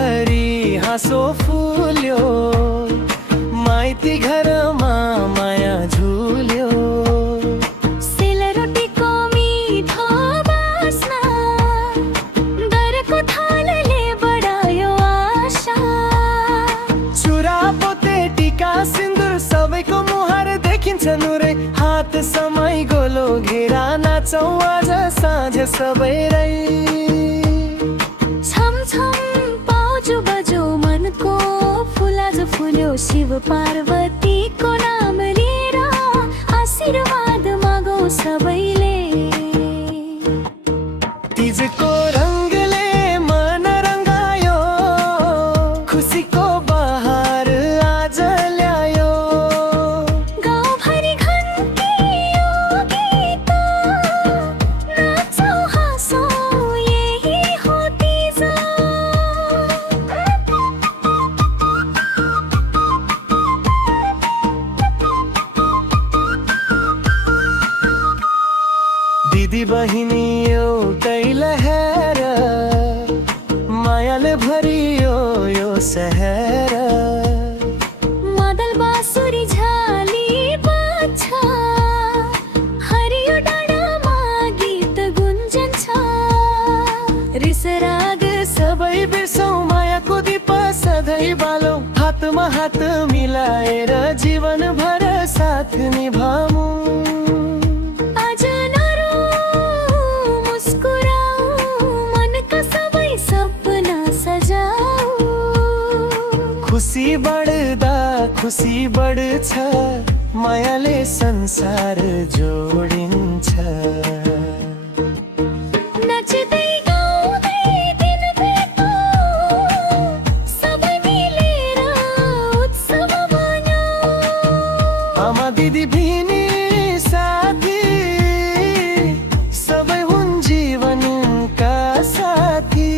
भरी हाँसो फुल्यो, माइती घरमा माया झुल्यो। सेलरोटीको मिठो बास्ना, दरको थालले बढायो आशा। चुरा पोते टीका सिन्दुर सबैको मुहार देखिन्छ नुरै। हात समय गोलो घेरा नाचौँ आज साँझ सबै रै। छमछम पाउजु बजो मनको फुलाज फुल्यो। शिव पार्वतीको नाम लिएर आशीर्वाद मागौँ सबैले। तीजको रङ्गले मन रङ्गायो, खुसीको बहार आज ल्यायो। गाउँभरि घन्टियो गीत, नाचौँ हाँसौँ यही हो तीज। दिदी बहिनी एउटै लहर, मायाले भरियो यो सहर। मादल बाँसुरी झाली बाज्छ, हरियो डाँडामा गीत गुन्जन्छ। रिस राग सबै बिर्सौँ मायाको दीप सधैँ बालौँ। हातमा हात मिलाएर जीवनभर साथ निभाऊँ। आज नरौँ, मुस्कुराऊ, मनका सबै सपना सजाऊ। खुसी बढ्दा खुसी बढ्छ, मायाले संसार जोडिन्छ। नाच्दै गाउँदै दिन भेटौँ, सबै मिलेर उत्सव मनाऊ। आमा दिदी भिनी साथी सबै हुन् जीवनका साथी।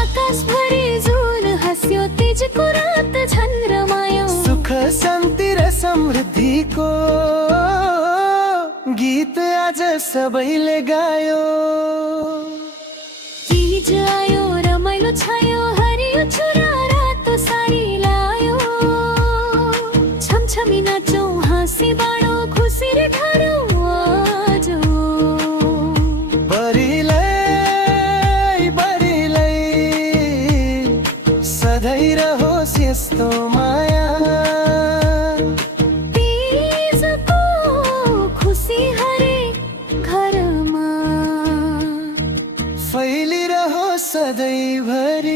आकाशभरि जुन हाँस्यो, तीजको रात झन् रमायो। सुख शान्ति र समृद्धिको गीत आज सबैले गायो। तीज आयो रमाइलो छायो, हरियो चुरा रातो सारी लायो। छमछमी नाचौँ हाँसी बाँडौँ, खुसी रे ठहरौँ आज। बरिलै सधैँ रहोस् यस्तो माया। तीजको खुसी हरेक घरमा फैलिरहोस् सधैँभरि।